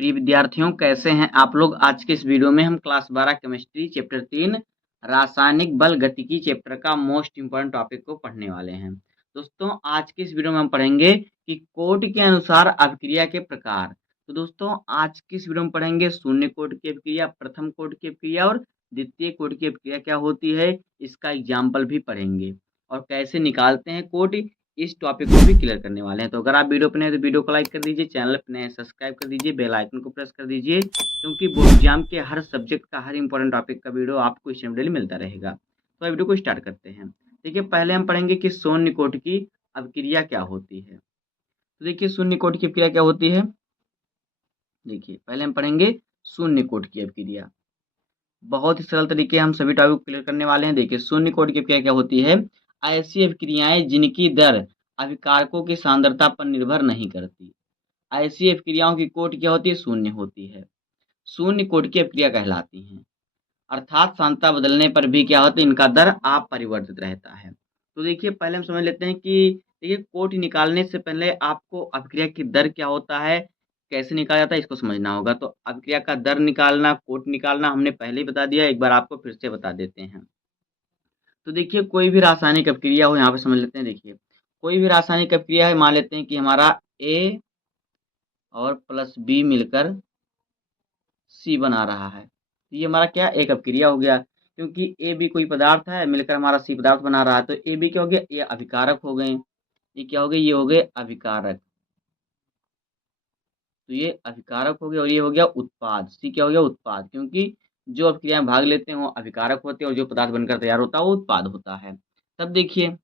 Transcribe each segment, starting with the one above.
प्रिय विद्यार्थियों, कैसे हैं आप लोग। आज के इस वीडियो में हम क्लास 12 केमिस्ट्री चैप्टर 3 रासायनिक बल गतिकी चैप्टर का मोस्ट इंपोर्टेंट टॉपिक को पढ़ने वाले हैं। दोस्तों, आज के इस वीडियो में हम पढ़ेंगे कि कोट के अनुसार अभिक्रिया के प्रकार। तो दोस्तों, आज की इस वीडियो में पढ़ेंगे शून्य कोट की अभिक्रिया, प्रथम कोट की अभिक्रिया और द्वितीय कोट की अभिक्रिया क्या होती है, इसका एग्जाम्पल भी पढ़ेंगे और कैसे निकालते हैं कोट। इस टॉपिक को भी क्लियर करने वाले हैं। तो अगर आप वीडियो पर नए हैं तो वीडियो को लाइक कर दीजिए, चैनल पर नए सब्सक्राइब कर दीजिए, बेल आइकन को प्रेस कर दीजिए, क्योंकि बोर्ड एग्जाम के हर सब्जेक्ट का हर इंपॉर्टेंट टॉपिक का वीडियो आपको इस डेली मिलता रहेगा। तो वीडियो को स्टार्ट करते हैं। देखिए, पहले हम पढ़ेंगे कि शून्य कोट की अभिक्रिया क्या होती है। तो देखिए, शून्य कोट की अभिक्रिया क्या होती है। देखिए, पहले हम पढ़ेंगे शून्य कोट की अभिक्रिया। बहुत ही सरल तरीके हम सभी टॉपिक को क्लियर करने वाले हैं। देखिए, शून्य कोट की अभिक्रिया क्या होती है। ऐसी अभिक्रियाएं जिनकी दर अभिकारकों की सांद्रता पर निर्भर नहीं करती। ऐसी अभिक्रियाओं की कोट क्या होती है, शून्य होती है। शून्य कोट की अभिक्रिया कहलाती हैं। अर्थात सांद्रता बदलने पर भी क्या होता है, इनका दर अपरिवर्तित रहता है। तो देखिए, पहले हम समझ लेते हैं कि देखिए, कोट निकालने से पहले आपको अभिक्रिया की दर क्या होता है, कैसे निकाला जाता है, इसको समझना होगा। तो अभिक्रिया का दर निकालना, कोट निकालना हमने पहले ही बता दिया, एक बार आपको फिर से बता देते हैं। तो देखिए, कोई भी रासायनिक अभिक्रिया हो, यहाँ पे समझ लेते हैं। देखिए, कोई भी रासायनिक अभिक्रिया है, मान लेते हैं कि हमारा ए और प्लस बी मिलकर सी बना रहा है। तो ये हमारा क्या, एक अभिक्रिया हो गया, क्योंकि ए बी कोई पदार्थ है, मिलकर हमारा सी पदार्थ बना रहा है। तो ए बी क्या हो गया, ये अभिकारक हो गए। ये क्या हो गए, ये हो गए अभिकारक। तो ये अभिकारक हो गया और ये हो गया उत्पाद। सी क्या हो गया, उत्पाद, क्योंकि जो अभिक्रिया में भाग लेते हैं वो अभिकारक होते हैं और जो पदार्थ बनकर तैयार होता है वो उत्पाद होता है। तब देखिए,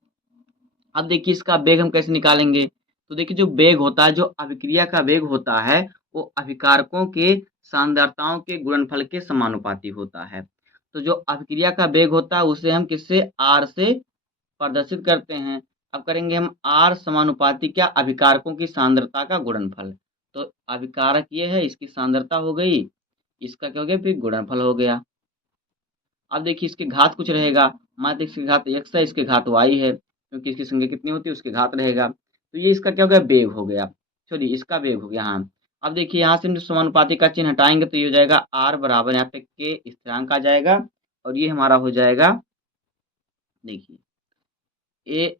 अब देखिए इसका वेग हम कैसे निकालेंगे। तो देखिए, जो वेग होता है, जो अभिक्रिया का वेग होता है, वो अभिकारकों के सांद्रताओं के गुणनफल के समानुपाती होता है। तो जो अभिक्रिया का वेग होता है उसे हम किससे, आर से प्रदर्शित करते हैं। अब करेंगे हम आर समानुपाती क्या, अभिकारकों की सांद्रता का गुणनफल। तो अभिकारक ये है, इसकी सांद्रता हो गई, इसका क्या हो गया, फिर गुणनफल हो गया। अब देखिए, इसके घात कुछ रहेगा। मान लीजिए इसकी घात x है, इसके घात y है, क्योंकि इसकी संख्या कितनी होती है उसके घात रहेगा। तो ये इसका क्या हो गया, वेग हो गया। चलिए, इसका वेग हो गया। हाँ, अब देखिए यहाँ से हम जो समानुपाती का चिन्ह हटाएंगे तो ये हो जाएगा r बराबर, यहाँ पे k स्थिरांक आ जाएगा और ये हमारा हो जाएगा, देखिए, a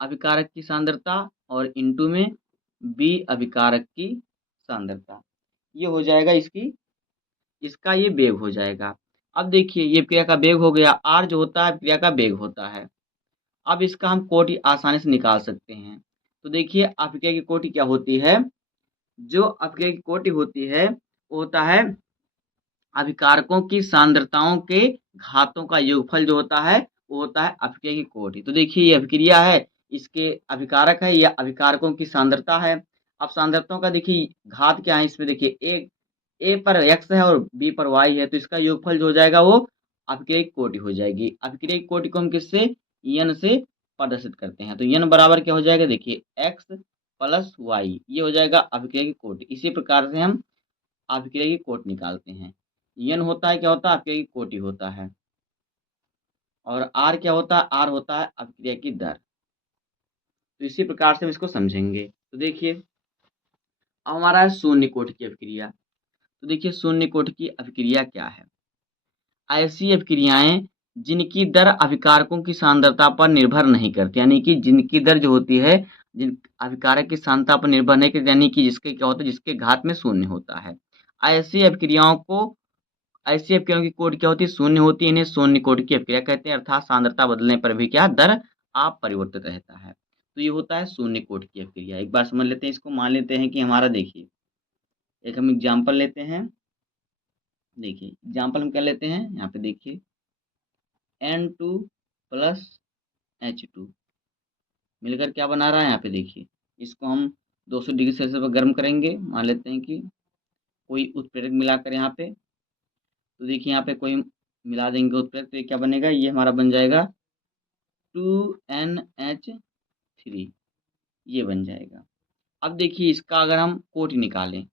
अभिकारक की सांद्रता और इंटू में b अभिकारक की सांद्रता। ये हो जाएगा इसकी, इसका ये वेग हो जाएगा। अब देखिए, ये क्रिया का वेग हो गया, r जो होता है क्रिया का वेग होता है। अब इसका हम कोटि आसानी से निकाल सकते हैं। तो देखिए, अभिक्रिया की कोटि क्या होती है, जो अभिक्रिया की कोटि होती है वो होता है अभिकारकों की सांद्रताओं के घातों का योगफल जो होता है वो होता है अभिक्रिया की कोटि। तो देखिए, ये अभिक्रिया है, इसके अभिकारक है, या अभिकारकों की सांद्रता है। अब सांद्रताओं का देखिए घात क्या है, इसमें देखिए ए पर x है और b पर y है, तो इसका योगफल जो हो जाएगा वो अभिक्रिया की कोटि हो जाएगी। अभिक्रिया की कोटि को हम किससे, n से प्रदर्शित करते हैं। तो n बराबर क्या हो जाएगा, देखिए x प्लस वाई, ये हो जाएगा अभिक्रिया की कोटि। इसी प्रकार से हम अभिक्रिया की कोटि निकालते हैं। n होता है, क्या होता है, अभिक्रिया की कोटि होता है, और r क्या होता है, r होता है अभिक्रिया की दर। तो इसी प्रकार से हम इसको समझेंगे। तो देखिए, अब हमारा है शून्य कोटि की अभिक्रिया। तो देखिए, शून्य कोटि की अभिक्रिया क्या है। ऐसी अभिक्रियाएं जिनकी दर अभिकारकों की सांद्रता पर निर्भर नहीं करती, यानी कि जिनकी दर जो होती है, जिन अभिकारक की सांद्रता पर निर्भर नहीं करती, यानी कि जिसके क्या होता है, जिसके घात में शून्य होता है। ऐसी अभिक्रियाओं को, ऐसी अभिक्रियाओं की कोटि क्या होती है, शून्य होती है। इन्हें शून्य कोटि की अभिक्रिया कहते हैं, अर्थात सांद्रता बदलने पर भी क्या, दर अपरिवर्तित रहता है। तो ये होता है शून्य कोटि की अभिक्रिया। एक बार समझ लेते हैं इसको। मान लेते हैं कि हमारा, देखिए, एक हम एग्जाम्पल लेते हैं। देखिए, एग्जाम्पल हम क्या लेते हैं, यहाँ पे देखिए N2 प्लस H2 मिलकर क्या बना रहा है, यहाँ पे देखिए, इसको हम 200 डिग्री सेल्सियस पर गर्म करेंगे। मान लेते हैं कि कोई उत्प्रेरक मिलाकर यहाँ पे, तो देखिए यहाँ पे कोई मिला देंगे उत्प्रेरक, तो ये क्या बनेगा, ये हमारा बन जाएगा 2NH3, ये बन जाएगा। अब देखिए, इसका अगर हम कोटि निकालें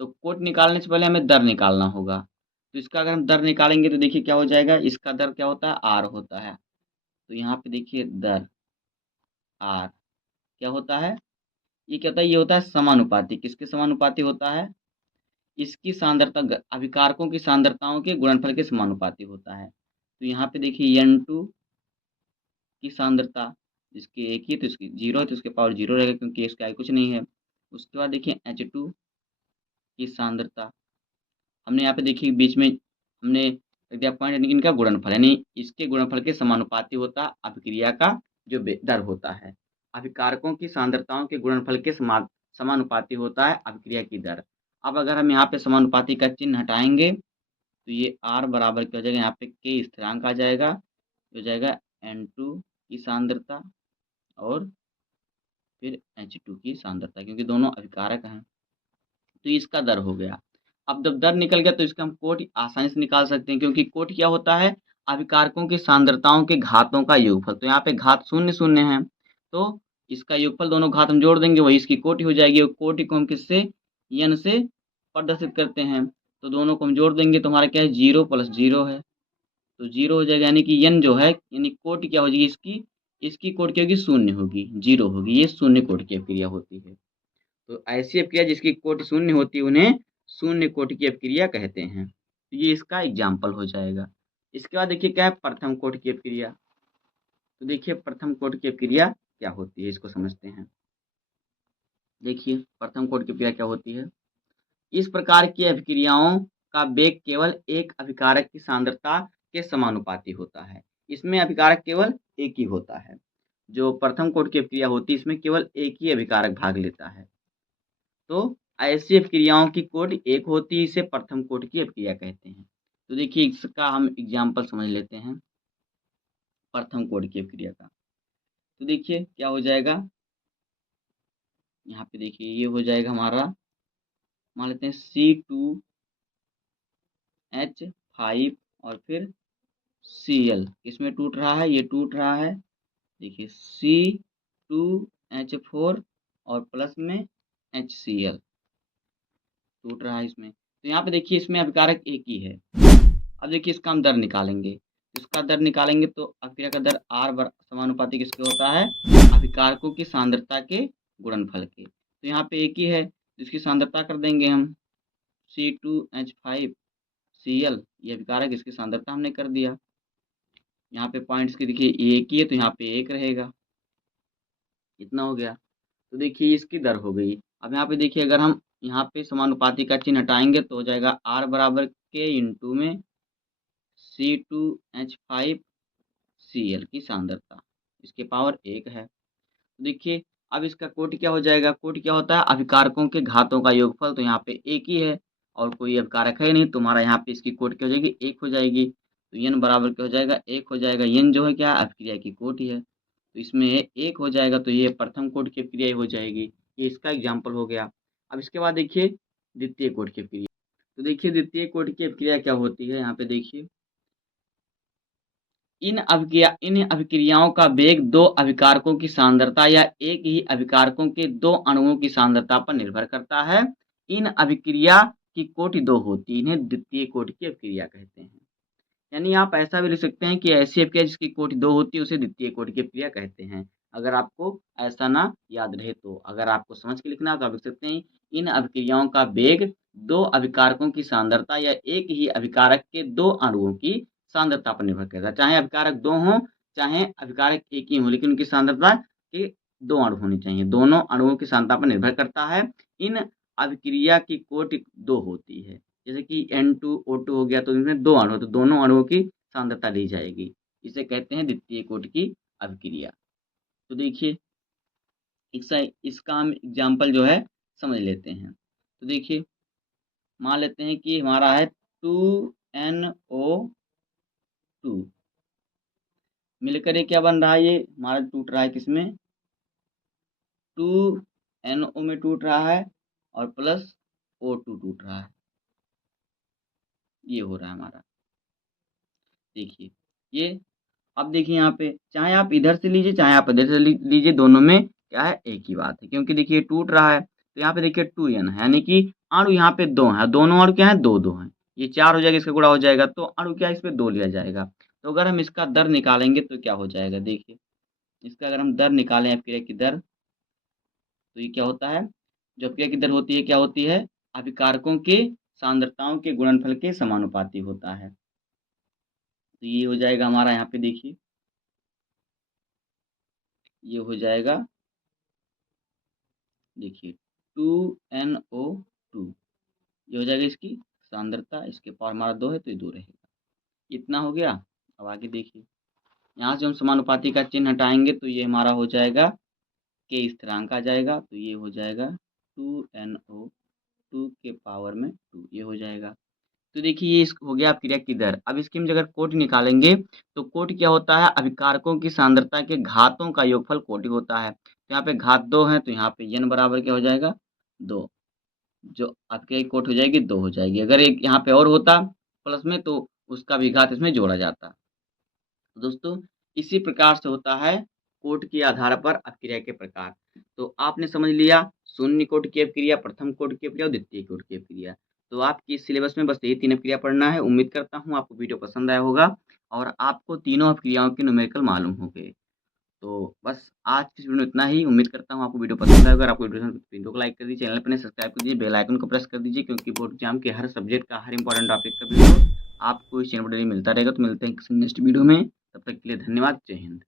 तो कोटि निकालने से पहले हमें दर निकालना होगा। तो इसका अगर हम दर निकालेंगे तो देखिए क्या हो जाएगा, इसका दर क्या होता है, R होता है। तो यहाँ पे देखिए दर R क्या होता है, ये क्या होता है, ये होता है समानुपाती। किसके समानुपाती होता है, इसकी सांद्रता अभिकारकों की सांद्रताओं के गुणनफल के समानुपाती होता है। तो यहाँ पे देखिए N2 की सांद्रता, इसकी एक ही तो इसकी 0 है, तो इसके पावर 0 रहेगा क्योंकि इसका आगे कुछ नहीं है। उसके बाद देखिए H2 की सांद्रता, हमने यहाँ पे देखिए बीच में हमने रख दिया पॉइंट, यानी कि इनका गुणनफल, यानी इसके गुणनफल के समानुपाती होता अभिक्रिया का जो दर होता है। अभिकारकों की सांद्रताओं के गुणनफल के समानुपाती होता है अभिक्रिया की दर। अब अगर हम यहाँ पे समानुपाती का चिन्ह हटाएंगे तो ये R बराबर क्या हो जाएगा, यहाँ पे K स्थिरांक आ जाएगा, हो जाएगा N2 की सांद्रता और फिर H2 की सांद्रता, क्योंकि दोनों अभिकारक हैं। तो इसका दर हो गया। अब जब दर निकल गया तो इसका हम कोट आसानी से निकाल सकते हैं, क्योंकि कोट क्या होता है, अभिकारकों की सांद्रताओं के घातों का योगफल। तो यहाँ पे घात शून्य शून्य है, तो इसका योगफल दोनों घात हम जोड़ देंगे, वही इसकी कोटि हो जाएगी। और कोटि को हम किससे, n से प्रदर्शित करते हैं, तो दोनों को हम जोड़ देंगे तो हमारा क्या है, 0 + 0 है, तो 0 हो जाएगा, यानी कि n जो है, यानी कोटि क्या हो जाएगी इसकी, इसकी कोटि क्या होगी, शून्य होगी, 0 होगी। ये शून्य कोटि की अभिक्रिया होती है। तो ऐसी अभिक्रिया जिसकी कोटि शून्य होती है उन्हें शून्य कोटि की अभिक्रिया कहते हैं। तो ये इसका एग्जाम्पल हो जाएगा। इसके बाद देखिए क्या है, प्रथम कोटि की अभिक्रिया। तो देखिए प्रथम कोटि की अभिक्रिया क्या होती है, इसको समझते हैं। देखिए प्रथम कोटि की अभिक्रिया क्या होती है। इस प्रकार की अभिक्रियाओं का वेग केवल एक अभिकारक की सांद्रता के समानुपाती होता है। इसमें अभिकारक केवल एक ही होता है। जो प्रथम कोटि की अभिक्रिया होती है इसमें केवल एक ही अभिकारक भाग लेता है। तो ऐसी अभिक्रियाओं की कोटि एक होती है, इसे प्रथम कोटि की अभिक्रिया कहते हैं। तो देखिए इसका हम एग्जाम्पल समझ लेते हैं प्रथम कोटि की अभिक्रिया का। तो देखिए क्या हो जाएगा, यहाँ पे देखिए ये हो जाएगा हमारा, मान लेते हैं C2H5 और फिर Cl, इसमें टूट रहा है, ये टूट रहा है। देखिए C2H4 और प्लस में HCl टूट रहा है इसमें। तो यहाँ पे देखिए इसमें अभिकारक एक ही है। अब देखिए इसका हम दर निकालेंगे, इसका दर निकालेंगे तो अभिक्रिया का दर R समानुपाती किसके होता है, अभिकारकों की सांद्रता के गुणनफल के। तो यहाँ पे एक ही है, इसकी सांद्रता कर देंगे हम C2H5Cl, ये अभिकारक, इसकी सांद्रता हमने कर दिया। यहाँ पे पॉइंट्स की देखिए एक ही है तो यहाँ पे एक रहेगा, इतना हो गया। तो देखिए इसकी दर हो गई। अब यहाँ पे देखिए अगर हम यहाँ पे समानुपाती का चिन्ह हटाएंगे तो हो जाएगा R बराबर K इंटू में C2H5Cl की सांद्रता, इसके पावर 1 है। तो देखिए अब इसका कोटि क्या हो जाएगा, कोटि क्या होता है, अभिकारकों के घातों का योगफल। तो यहाँ पे एक ही है और कोई अभिकारक है नहीं, तुम्हारा यहाँ पे इसकी कोटि क्या हो जाएगी, 1 हो जाएगी। तो n बराबर क्या हो जाएगा, 1 हो जाएगा। n जो है क्या, अभिक्रिया की कोटि है, तो इसमें 1 हो जाएगा, तो ये प्रथम कोटि की अभिक्रिया हो जाएगी। ये इसका एग्जाम्पल हो गया। अब इसके बाद देखिए द्वितीय कोटि की अभिक्रिया। तो देखिए द्वितीय कोटि की अभिक्रिया क्या होती है, यहाँ पे देखिए इन अभिक्रियाओं का वेग दो अभिकारकों की सांद्रता या एक ही अभिकारकों के दो अणुओं की सांद्रता पर निर्भर करता है। इन अभिक्रिया की कोटि 2 होती है, इन्हें द्वितीय कोटि की अभिक्रिया कहते हैं। यानी आप ऐसा भी लिख सकते हैं कि ऐसी अभिक्रिया जिसकी कोटि 2 होती है उसे द्वितीय कोटि की अभिक्रिया कहते हैं। अगर आपको ऐसा ना याद रहे तो, अगर आपको समझ के लिखना है तो आप लिख सकते हैं इन अभिक्रियाओं का वेग दो अभिकारकों की सांद्रता या एक ही अभिकारक के दो अणुओं की सांद्रता पर निर्भर करता है। चाहे अभिकारक 2 हों, चाहे अभिकारक एक ही हों, लेकिन उनकी सांद्रता के 2 अणु होनी चाहिए। दोनों अणुओं की सांद्रता पर निर्भर करता है। इन अभिक्रिया की कोटि 2 होती है। जैसे कि N2O2 हो गया तो इसमें 2 अणु, तो दोनों अणुओं की सांद्रता ली जाएगी। इसे कहते हैं द्वितीय कोटि की अभिक्रिया। तो देखिए इसका हम एग्जाम्पल जो है समझ लेते हैं। तो देखिए मान लेते हैं कि हमारा है 2NO2 मिलकर ये क्या बन रहा है, ये हमारा टूट रहा है किसमें, 2NO में टूट रहा है और प्लस O2 टूट रहा है, ये हो रहा है हमारा। देखिए ये, अब देखिए यहाँ पे चाहे आप इधर से लीजिए चाहे आप इधर से लीजिए, दोनों में क्या है, एक ही बात है। क्योंकि देखिए टूट रहा है तो यहाँ पे देखिए 2n है, यानी कि अणु यहाँ पे 2 है, दोनों अणु क्या है, 2 हैं। ये 4 हो जाएगा, इसका गुणा हो जाएगा तो अणु क्या है, इस पे 2 लिया जाएगा। तो अगर हम इसका दर निकालेंगे तो क्या हो जाएगा, देखिए इसका अगर हम दर निकालें अभिक्रिया की दर, तो ये क्या होता है, जो अभिक्रिया की दर होती है क्या होती है, अभिकारकों के सांद्रताओं के गुणनफल के समानुपाती होता है। तो ये हो जाएगा हमारा, यहाँ पे देखिए, ये हो जाएगा, देखिए 2NO2, ये हो जाएगा इसकी सांद्रता, इसके पावर हमारा 2 है तो ये 2 रहेगा। इतना हो गया। अब आगे देखिए, यहाँ से हम समानुपाती का चिन्ह हटाएंगे तो ये हमारा हो जाएगा के स्थिरांक आ जाएगा, तो ये हो जाएगा 2NO2 के पावर में 2, ये हो जाएगा। तो देखिए ये हो गया क्रिया की दर। अब इसकी हम अगर कोटि निकालेंगे तो कोटि क्या होता है, अभिकारकों की सांद्रता के घातों का योगफल कोटि होता है। तो यहाँ पे घात 2 है तो यहाँ पे n बराबर क्या हो जाएगा, 2, जो आपके एक कोट हो जाएगी 2 हो जाएगी। अगर एक यहाँ पे और होता प्लस में तो उसका भी घात इसमें जोड़ा जाता। तो दोस्तों इसी प्रकार से होता है कोट के आधार पर अपक्रिया के प्रकार। तो आपने समझ लिया शून्य कोट की अपक्रिया, प्रथम कोट की अपक्रिया और द्वितीय कोट की अपक्रिया। तो आपकी इस सिलेबस में बस यही 3 अपक्रिया पढ़ना है। उम्मीद करता हूँ आपको वीडियो पसंद आया होगा और आपको तीनों अपक्रियाओं के न्यूमेरिकल मालूम होंगे। तो बस आज की इस वीडियो में इतना ही। उम्मीद करता हूँ आपको वीडियो पसंद आएगा। अगर आपको वीडियो को लाइक कर दीजिए, चैनल पर नहीं सब्सक्राइब कर दीजिए, बेल आइकन को प्रेस कर दीजिए, क्योंकि बोर्ड एग्जाम के हर सब्जेक्ट का, हर इंपॉर्टेंट टॉपिक का वीडियो आपको इस चैनल पर डेली मिलता रहेगा। तो मिलते हैं किसी नेक्स्ट वीडियो में, तब तक के लिए धन्यवाद। जय हिंद।